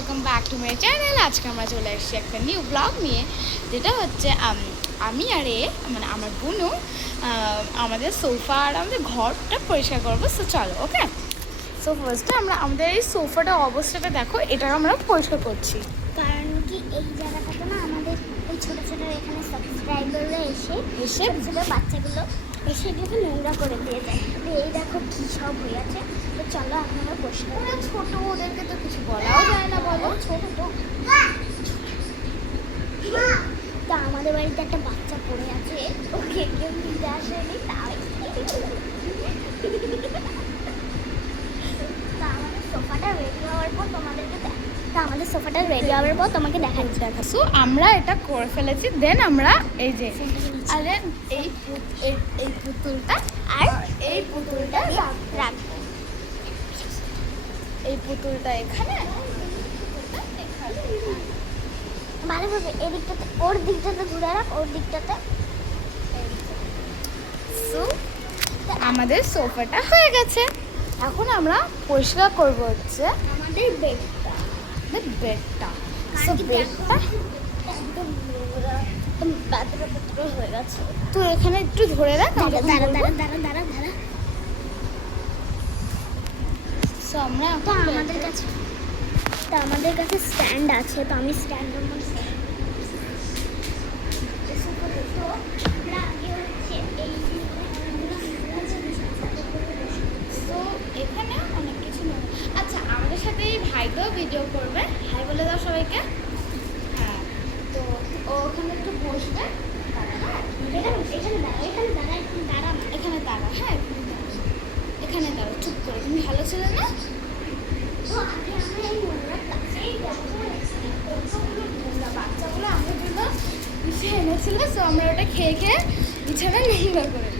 Welcome back to my channel. আজকে আমরা চলে এসেছি একটা নিউ ব্লগ নিয়ে, যেটা হচ্ছে আমি আর মানে আমার বোনু আমাদের সোফা আর আমাদের ঘরটা পরিষ্কার করবো। সো চলো, ওকে। সো ফার্স্টে আমরা আমাদের এই সোফাটার অবস্থাটা দেখো, এটা আমরা পরিষ্কার করছি। কারণ কি এই জায়গাটাতে না আমাদের এই ছোটো ছোটো এখানে সাবস্ক্রাইবাররা এসে ছোটো বাচ্চাগুলো এসে এগুলোকে নোংরা করে দিয়ে যায়। এই দেখো কী সব হয়ে আছে। তো চলো আপনারা পরিষ্কার। ওরা ছোটো, ওদেরকে তো কিছু বলাও যায় না, বলো। ছোটো তো তা আমাদের বাড়িতে একটা বাচ্চা পড়ে আছে, ওকে কেউ নিতে আসেনি, তাই তা আমাদের সোফাটা রেডি হওয়ার পর তোমাকে দেখাচ্ছি। সো আমরা এটা করে ফেলেছি। দেন আমরা এই যে আরে এই পুতুলটা আর এই পুতুলটা রাখবো। এই পুতুলটা এখানে ভালোভাবে এদিকটাতে, ওর দিকটাতে ঘুরে রাখ, ওর দিকটাতে। সো আমাদের সোফাটা হয়ে গেছে। এখন আমরা পরিষ্কার করবো হচ্ছে আমাদের বেডটা। সো বেডটা একদম নোংরা, একদম বাতরা হয়ে গেছে। তো এখানে একটু ধরে রাখ। দাঁড়া। সো আমরা তো আমাদের কাছে স্ট্যান্ড আছে, তো আমি স্ট্যান্ডের মধ্যে তো এখানে অনেক কিছু নেই। আচ্ছা, আমাদের সাথে এই ভাইটাও ভিডিও করবে। হাই বলে দাও সবাইকে। হ্যাঁ, তো ও ওখানে একটু বসবে। এখানে দাঁড়া, হ্যাঁ এখানে দাঁড়া, চুপ করে। তুমি ভালো ছিলে না? বাচ্চাগুলো আমাদের জন্য বিছানা এনেছিল। সো আমরা ওটা খেয়ে বিছানা নোংরা করে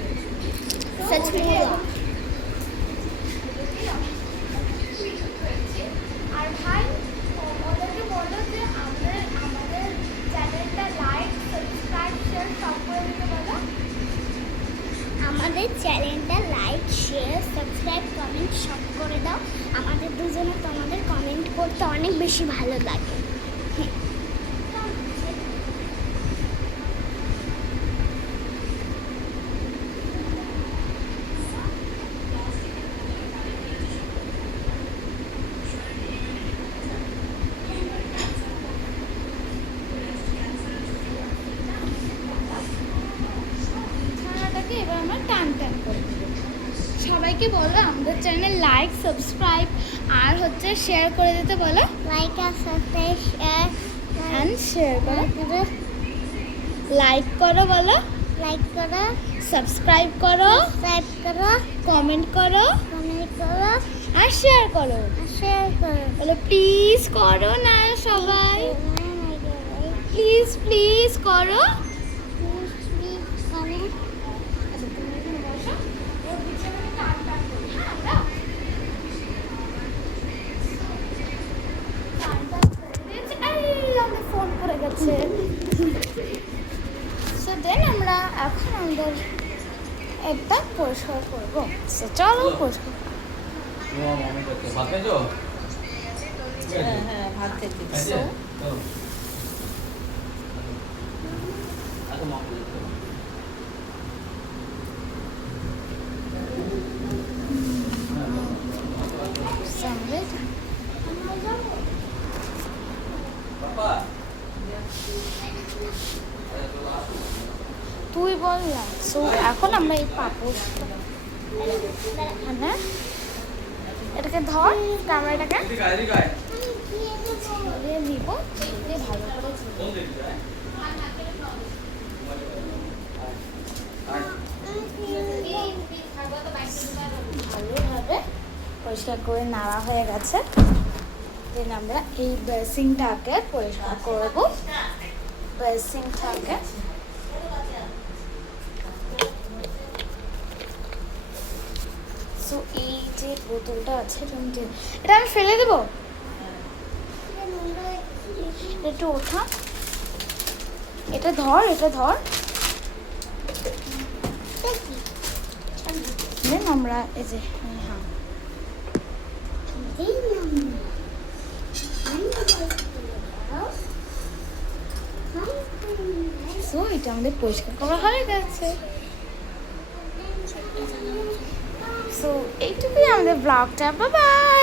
আর ভাই ওদেরকে বললো যে আমাদের চ্যানেলটা লাইক, সাবস্ক্রাইব, শেয়ার সব করে দিতে বলো। আমাদের চ্যানেলটা লাইক, শেয়ার, সাবস্ক্রাইব, কমেন্ট সব করে দাও। আমাদের দুজনে তোমাদের কমেন্ট করতে অনেক বেশি ভালো লাগে। ছানাটাকে এবার আমরা টান করে দেবো। সবাইকে বলো আমাদের চ্যানেল লাইক, সাবস্ক্রাইব আর হচ্ছে শেয়ার করে দিতে বলো। লাইক আর সাবস্ক্রাইব, শেয়ার অ্যান্ড শেয়ার করো। লাইক করো বলো, লাইক করো, সাবস্ক্রাইব করো, কমেন্ট করো আর শেয়ার করো। বলো প্লিজ করো না সবাই, প্লিজ করো। ফোন করে গেছে। সো দেন আমরা এখন আমাদের একটা পরিষ্কার করবো। সো চলো পরিষ্কার। হ্যাঁ ভাত খেতে। তুই বল না। সো এখন আমরা এই পাপড়টা হ্যাঁ এটাকে ধর, ক্যামেরাটাকে ছেড়ে দিব, ছেড়ে ভালো করে ভালোভাবে পরিষ্কার করে নাড়া হয়ে গেছে। দেন আমরা এই বেসিনটাকে পরিষ্কার করবো। বেসিনটাকে সো এই যে বোতলটা আছে এটা আমি ফেলে দেবো। একটু ওঠা, এটা ধর দেন আমরা এই যে হ্যাঁ সো এটা আমাদের পরিষ্কার করা হয়ে গেছে। সো এইটুকুই আমাদের ব্লগটা, বাই বাই।